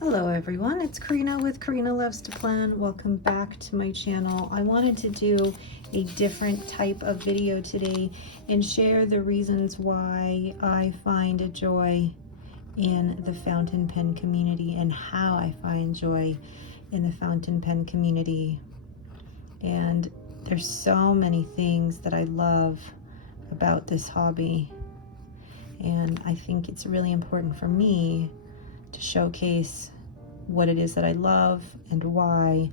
Hello everyone, it's Karina with Karina Loves to Plan. Welcome back to my channel. I wanted to do a different type of video today and share the reasons why I find a joy in the fountain pen community and how I find joy in the fountain pen community. And there's so many things that I love about this hobby, and I think it's really important for me to showcase what it is that I love and why.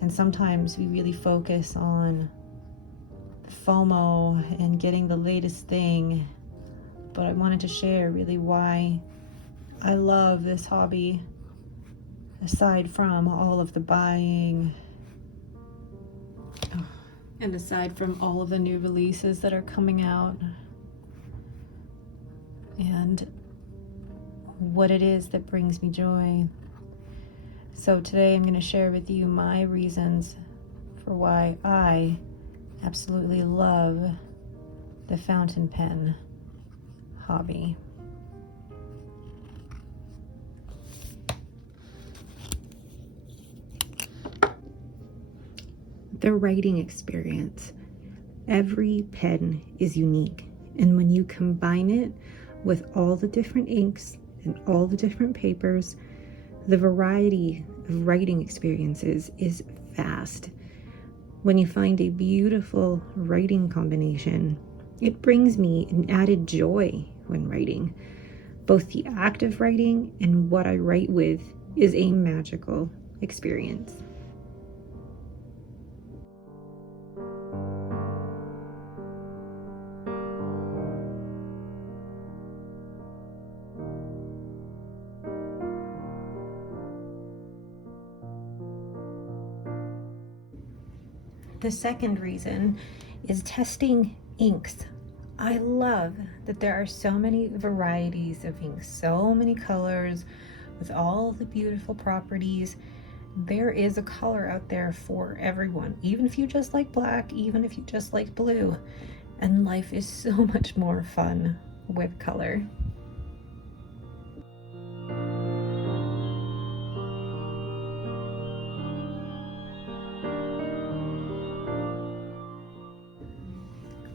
And sometimes we really focus on FOMO and getting the latest thing, but I wanted to share really why I love this hobby, aside from all of the buying and aside from all of the new releases that are coming out, and what it is that brings me joy. So today I'm going to share with you my reasons for why I absolutely love the fountain pen hobby. The writing experience. Every pen is unique, and when you combine it with all the different inks and all the different papers, the variety of writing experiences is vast. When you find a beautiful writing combination, it brings me an added joy when writing. Both the act of writing and what I write with is a magical experience. The second reason is testing inks. I love that there are so many varieties of inks, so many colors with all the beautiful properties. There is a color out there for everyone, even if you just like black, even if you just like blue. And life is so much more fun with color.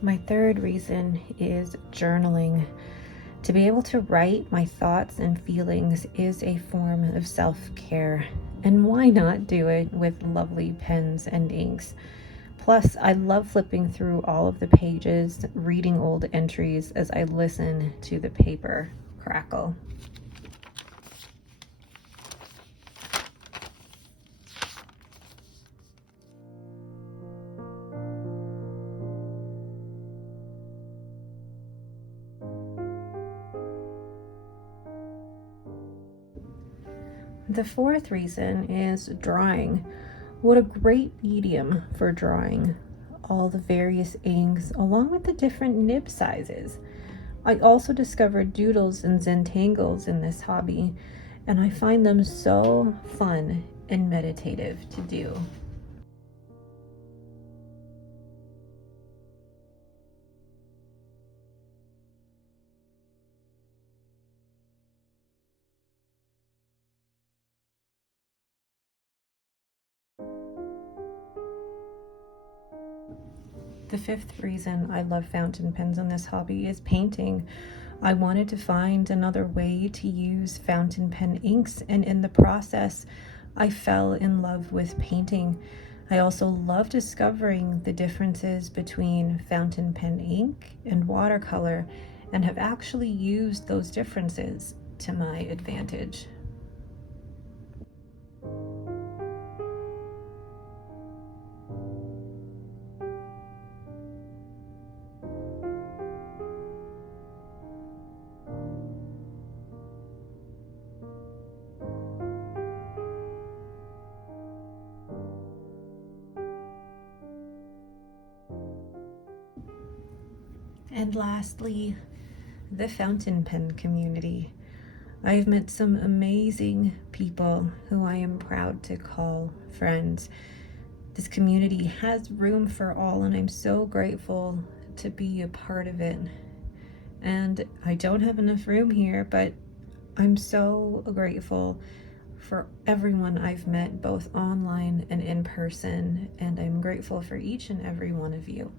My third reason is journaling. To be able to write my thoughts and feelings is a form of self-care, and why not do it with lovely pens and inks? Plus, I love flipping through all of the pages, reading old entries as I listen to the paper crackle. The fourth reason is drawing. What a great medium for drawing. All the various inks, along with the different nib sizes. I also discovered doodles and Zentangles in this hobby, and I find them so fun and meditative to do. The fifth reason I love fountain pens in this hobby is painting. I wanted to find another way to use fountain pen inks, and in the process, I fell in love with painting. I also love discovering the differences between fountain pen ink and watercolor, and have actually used those differences to my advantage. And lastly, the fountain pen community. I have met some amazing people who I am proud to call friends. This community has room for all, and I'm so grateful to be a part of it. And I don't have enough room here, but I'm so grateful for everyone I've met, both online and in person, and I'm grateful for each and every one of you.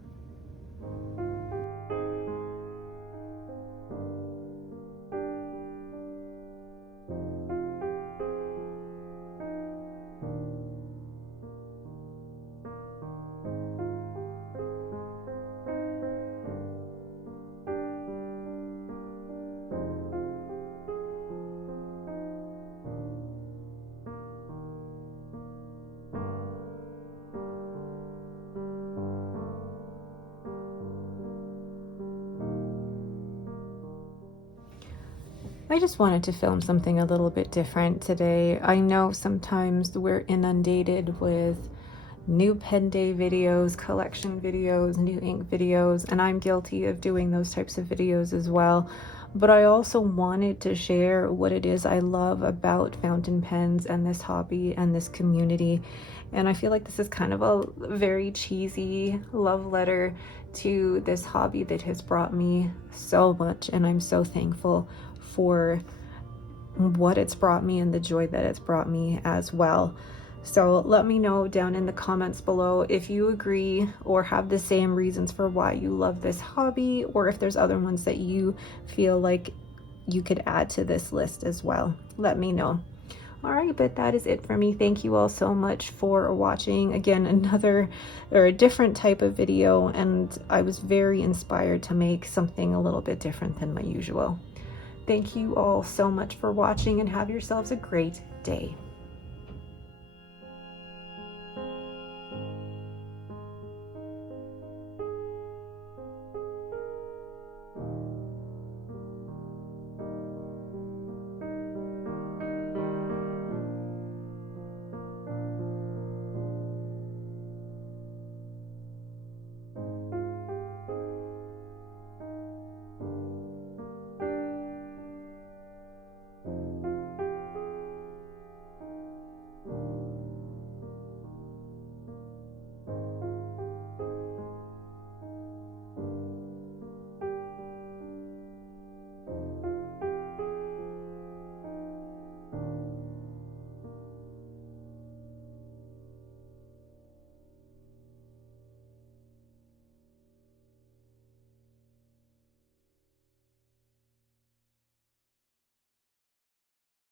I just wanted to film something a little bit different today. I know sometimes we're inundated with new pen day videos, collection videos, new ink videos, and I'm guilty of doing those types of videos as well. But I also wanted to share what it is I love about fountain pens and this hobby and this community. And I feel like this is kind of a very cheesy love letter to this hobby that has brought me so much, and I'm so thankful for what it's brought me and the joy that it's brought me as well. So let me know down in the comments below if you agree or have the same reasons for why you love this hobby, or if there's other ones that you feel like you could add to this list as well. Let me know. All right, but that is it for me. Thank you all so much for watching. Again, another or a different type of video, and I was very inspired to make something a little bit different than my usual. Thank you all so much for watching, and have yourselves a great day.